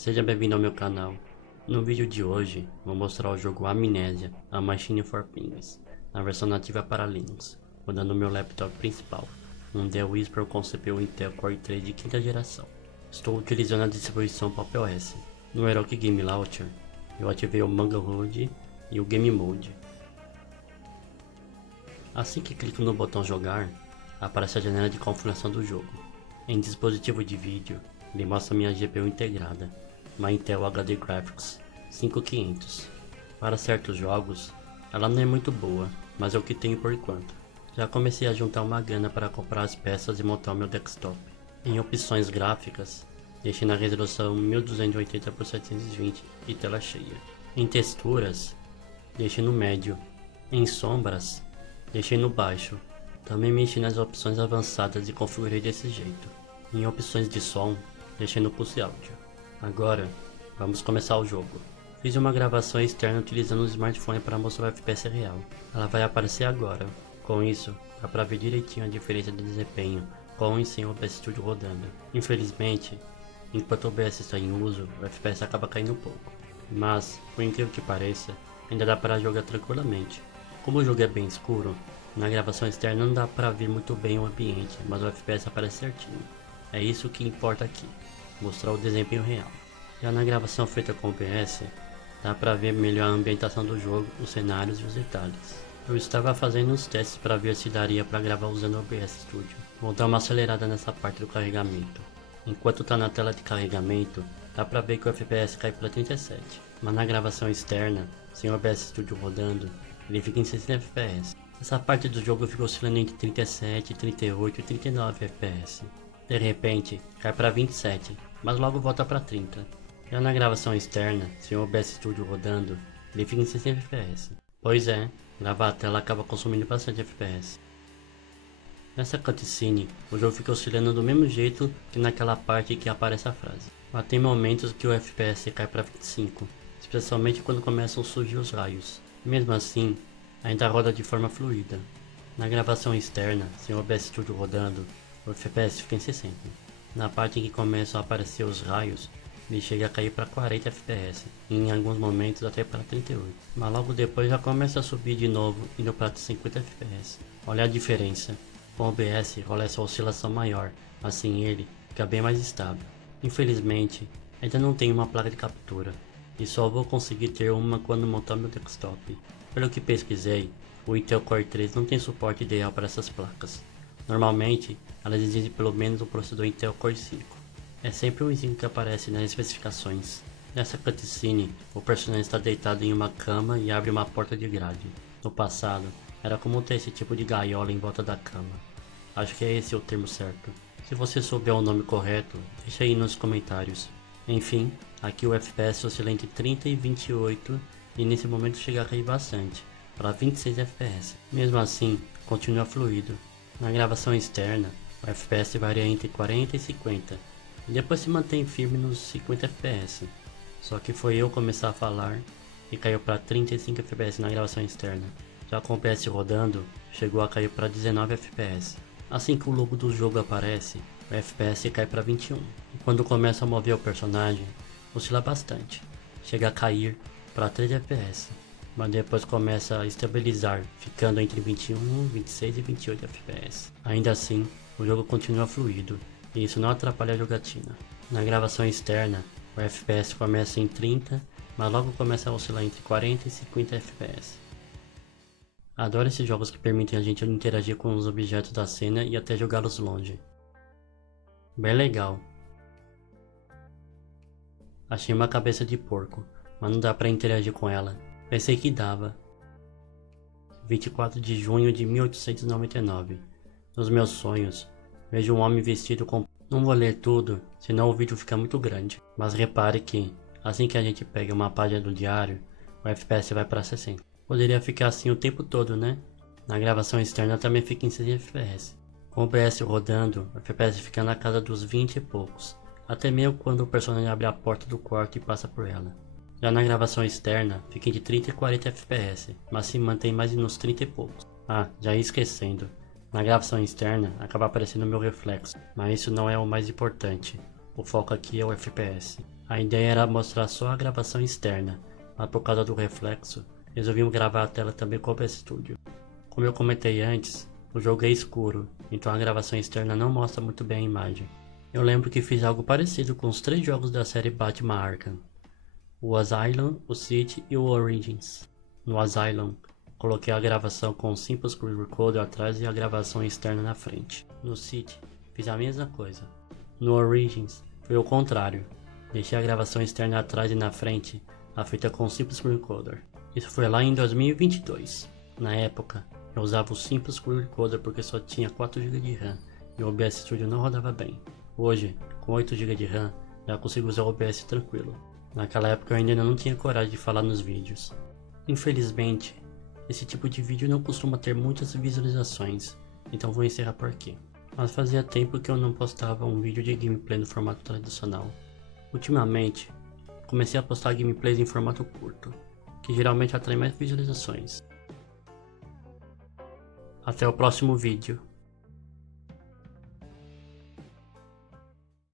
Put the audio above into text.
Seja bem-vindo ao meu canal. No vídeo de hoje, vou mostrar o jogo Amnésia: A Machine for Pigs, na versão nativa para Linux, rodando no meu laptop principal, um Dell Whisper com CPU Intel Core i3 de quinta geração. Estou utilizando a distribuição Pop! OS. No Heroic Game Launcher, eu ativei o Manga HUD e o Game Mode. Assim que clico no botão jogar, aparece a janela de configuração do jogo. Em dispositivo de vídeo, ele mostra minha GPU integrada, uma Intel HD Graphics 5500. Para certos jogos, ela não é muito boa, mas é o que tenho por enquanto. Já comecei a juntar uma grana para comprar as peças e montar o meu desktop. Em opções gráficas, deixei na resolução 1280 por 720 e tela cheia. Em texturas, deixei no médio. Em sombras, deixei no baixo. Também mexi nas opções avançadas e configurei desse jeito. Em opções de som, deixei no Pulse Audio. Agora, vamos começar o jogo. Fiz uma gravação externa utilizando o smartphone para mostrar o FPS real. Ela vai aparecer agora. Com isso, dá para ver direitinho a diferença de desempenho com e sem o OBS Studio rodando. Infelizmente, enquanto o OBS está em uso, o FPS acaba caindo um pouco. Mas, por incrível que pareça, ainda dá para jogar tranquilamente. Como o jogo é bem escuro, na gravação externa não dá para ver muito bem o ambiente, mas o FPS aparece certinho. É isso que importa aqui, mostrar o desempenho real. Já na gravação feita com o OBS, dá para ver melhor a ambientação do jogo, os cenários e os detalhes. Eu estava fazendo uns testes para ver se daria para gravar usando o OBS Studio. Vou dar uma acelerada nessa parte do carregamento. Enquanto está na tela de carregamento, dá para ver que o FPS cai para 37, mas na gravação externa, sem o OBS Studio rodando, ele fica em 60 FPS. Essa parte do jogo fica oscilando entre 37, 38 e 39 FPS. De repente, cai para 27, mas logo volta para 30. Já na gravação externa, sem o OBS Studio rodando, ele fica em 60 FPS. Pois é, gravar a tela acaba consumindo bastante FPS. Nessa cutscene, o jogo fica oscilando do mesmo jeito que naquela parte que aparece a frase. Mas tem momentos que o FPS cai para 25, especialmente quando começam a surgir os raios. Mesmo assim, ainda roda de forma fluida. Na gravação externa, sem o OBS Studio rodando, o FPS fica em 60. Na parte em que começam a aparecer os raios, ele chega a cair para 40 FPS, e em alguns momentos até para 38. Mas logo depois já começa a subir de novo, indo para 50 FPS. Olha a diferença. Com o OBS rola essa oscilação maior, assim ele fica bem mais estável. Infelizmente, ainda não tenho uma placa de captura, e só vou conseguir ter uma quando montar meu desktop. Pelo que pesquisei, o Intel Core i3 não tem suporte ideal para essas placas. Normalmente, elas exigem pelo menos o processador Intel Core i5. É sempre um izinho que aparece nas especificações. Nessa cutscene, o personagem está deitado em uma cama e abre uma porta de grade. No passado, era comum ter esse tipo de gaiola em volta da cama. Acho que é esse o termo certo. Se você souber o nome correto, deixa aí nos comentários. Enfim, aqui o FPS oscila entre 30 e 28 e nesse momento chega a cair bastante, para 26 FPS. Mesmo assim, continua fluido. Na gravação externa, o FPS varia entre 40 e 50, e depois se mantém firme nos 50 FPS. Só que foi eu começar a falar e caiu para 35 FPS na gravação externa. Já com o OBS rodando, chegou a cair para 19 FPS. Assim que o logo do jogo aparece, o FPS cai para 21. E quando começa a mover o personagem, oscila bastante. Chega a cair para 3 FPS. Mas depois começa a estabilizar, ficando entre 21, 26 e 28 FPS. Ainda assim, o jogo continua fluido, e isso não atrapalha a jogatina. Na gravação externa, o FPS começa em 30, mas logo começa a oscilar entre 40 e 50 FPS. Adoro esses jogos que permitem a gente interagir com os objetos da cena e até jogá-los longe. Bem legal. Achei uma cabeça de porco, mas não dá pra interagir com ela. Pensei que dava. 24 de junho de 1899. Nos meus sonhos, vejo um homem vestido com... Não vou ler tudo, senão o vídeo fica muito grande. Mas repare que, assim que a gente pega uma página do diário, o FPS vai para 60. Poderia ficar assim o tempo todo, né? Na gravação externa também fica em 60 FPS. Com o OBS rodando, o FPS fica na casa dos 20 e poucos. Até mesmo quando o personagem abre a porta do quarto e passa por ela. Já na gravação externa, fica entre 30 e 40 FPS, mas se mantém mais nos 30 e poucos. Ah, já ia esquecendo. Na gravação externa, acaba aparecendo meu reflexo, mas isso não é o mais importante. O foco aqui é o FPS. A ideia era mostrar só a gravação externa, mas por causa do reflexo, resolvimos gravar a tela também com o OBS Studio. Como eu comentei antes, o jogo é escuro, então a gravação externa não mostra muito bem a imagem. Eu lembro que fiz algo parecido com os 3 jogos da série Batman Arkham: o Asylum, o City e o Origins. No Asylum, coloquei a gravação com o Simple Screen Recorder atrás e a gravação externa na frente. No City, fiz a mesma coisa. No Origins, foi o contrário. Deixei a gravação externa atrás e na frente, a feita com o Simple Screen Recorder. Isso foi lá em 2022. Na época, eu usava o Simple Screen Recorder porque só tinha 4 GB de RAM e o OBS Studio não rodava bem. Hoje, com 8 GB de RAM, já consigo usar o OBS tranquilo. Naquela época eu ainda não tinha coragem de falar nos vídeos. Infelizmente, esse tipo de vídeo não costuma ter muitas visualizações, então vou encerrar por aqui. Mas fazia tempo que eu não postava um vídeo de gameplay no formato tradicional. Ultimamente, comecei a postar gameplays em formato curto, que geralmente atrai mais visualizações. Até o próximo vídeo.